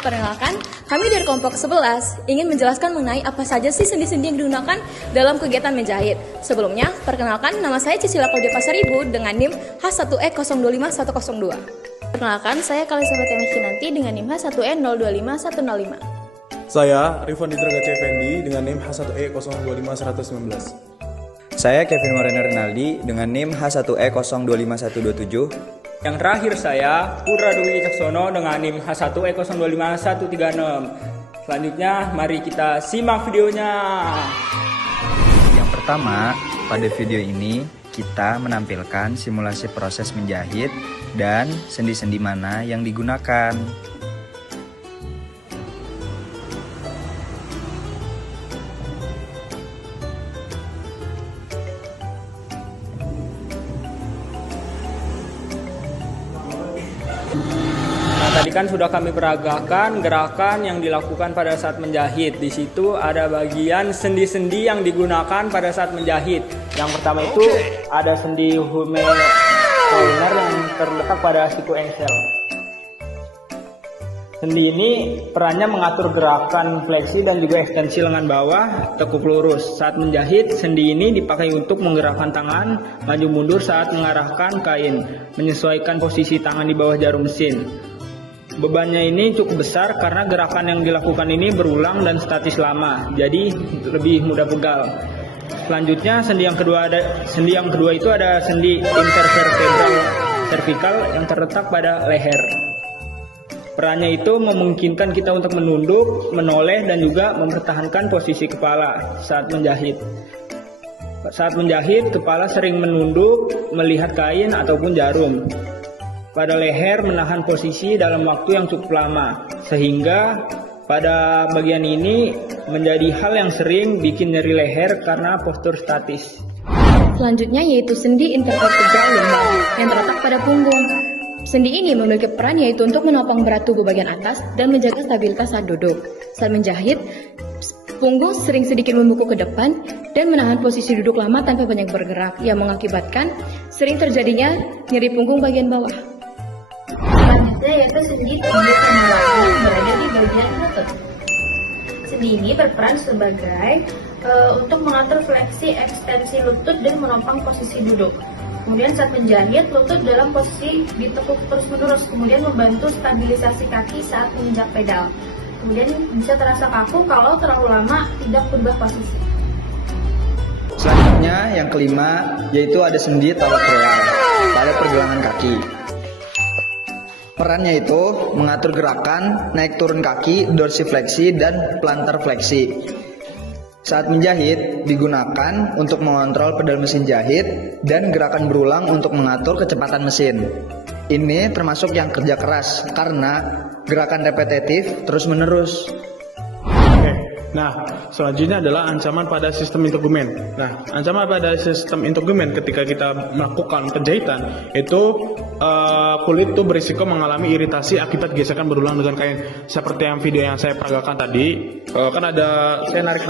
perkenalkan, kami dari kelompok 11 ingin menjelaskan mengenai apa saja sih sendi-sendi yang digunakan dalam kegiatan menjahit. Sebelumnya, perkenalkan, nama saya Cicila Claudia Pasaribu dengan NIM H1E025102. Perkenalkan, saya Kalisa Fatimah dengan NIM H1E025105. Saya Rifan Didragace Effendi dengan NIM H1E025119. Saya Kevin Moreno Renaldi dengan NIM H1E025127. Yang terakhir saya Pura Dwi Caksono dengan NIM H1E025136. Selanjutnya mari kita simak videonya. Yang pertama, pada video ini kita menampilkan simulasi proses menjahit dan sendi-sendi mana yang digunakan. Nah, tadi kan sudah kami peragakan gerakan yang dilakukan pada saat menjahit. Di situ ada bagian sendi-sendi yang digunakan pada saat menjahit. Yang pertama itu ada sendi humeral yang terletak pada siku engsel. Sendi ini perannya mengatur gerakan fleksi dan juga ekstensi lengan bawah, tekuk lurus. Saat menjahit, sendi ini dipakai untuk menggerakkan tangan, maju mundur saat mengarahkan kain, menyesuaikan posisi tangan di bawah jarum mesin. Bebannya ini cukup besar karena gerakan yang dilakukan ini berulang dan statis lama, jadi lebih mudah pegal. Selanjutnya, sendi yang kedua itu ada sendi intervertebral cervical yang terletak pada leher. Perannya itu memungkinkan kita untuk menunduk, menoleh, dan juga mempertahankan posisi kepala saat menjahit. Saat menjahit, kepala sering menunduk, melihat kain ataupun jarum. Pada leher menahan posisi dalam waktu yang cukup lama, sehingga pada bagian ini menjadi hal yang sering bikin nyeri leher karena postur statis. Selanjutnya yaitu sendi intervertebral yang terletak pada punggung. Sendi ini memiliki peran yaitu untuk menopang berat tubuh bagian atas dan menjaga stabilitas saat duduk. Saat menjahit, punggung sering sedikit membungkuk ke depan dan menahan posisi duduk lama tanpa banyak bergerak, yang mengakibatkan sering terjadinya nyeri punggung bagian bawah. Selanjutnya yaitu sendi tubuh pemulung yang berada di bagian lutut. Sendi ini berperan sebagai untuk mengatur fleksi ekstensi lutut dan menopang posisi duduk. Kemudian saat menjahit, lutut dalam posisi ditekuk terus-menerus, kemudian membantu stabilisasi kaki saat menginjak pedal. Kemudian bisa terasa kaku kalau terlalu lama tidak berubah posisi. Selanjutnya, yang kelima, yaitu ada sendi talateral pada pergelangan kaki. Perannya itu mengatur gerakan naik turun kaki, dorsifleksi, dan plantar fleksi. Saat menjahit, digunakan untuk mengontrol pedal mesin jahit dan gerakan berulang untuk mengatur kecepatan mesin. Ini termasuk yang kerja keras karena gerakan repetitif terus-menerus. Nah, selanjutnya adalah ancaman pada sistem integumen. Nah, ancaman pada sistem integumen ketika kita melakukan penjahitan itu kulit itu berisiko mengalami iritasi akibat gesekan berulang dengan kain. Seperti yang video yang saya peragakan tadi, kan ada saya narik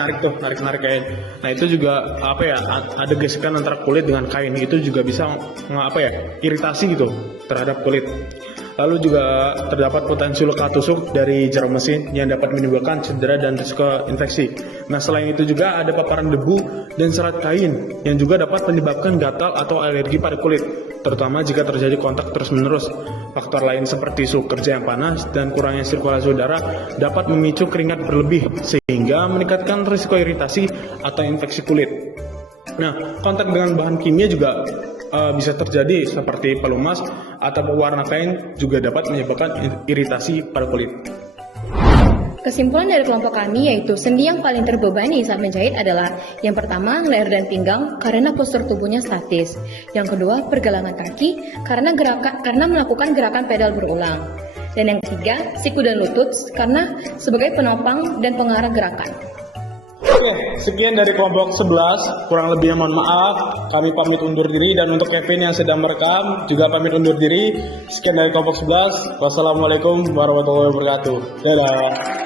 kain. Nah, itu juga ada gesekan antara kulit dengan kain. Itu juga bisa iritasi gitu terhadap kulit. Lalu juga terdapat potensi luka tusuk dari jarum mesin yang dapat menimbulkan cedera dan risiko infeksi. Nah, selain itu juga ada paparan debu dan serat kain yang juga dapat menyebabkan gatal atau alergi pada kulit, terutama jika terjadi kontak terus-menerus. Faktor lain seperti suhu kerja yang panas dan kurangnya sirkulasi udara dapat memicu keringat berlebih sehingga meningkatkan risiko iritasi atau infeksi kulit. Nah, kontak dengan bahan kimia juga bisa terjadi seperti pelumas atau pewarna kain juga dapat menyebabkan iritasi pada kulit. Kesimpulan dari kelompok kami yaitu sendi yang paling terbebani saat menjahit adalah yang pertama leher dan pinggang karena postur tubuhnya statis, yang kedua pergelangan kaki karena melakukan gerakan pedal berulang, dan yang ketiga siku dan lutut karena sebagai penopang dan pengarah gerakan. Oke, sekian dari kelompok 11. Kurang lebihnya mohon maaf. Kami pamit undur diri, dan untuk Kevin yang sedang merekam juga pamit undur diri. Sekian dari kelompok 11. Wassalamualaikum warahmatullahi wabarakatuh. Dadah.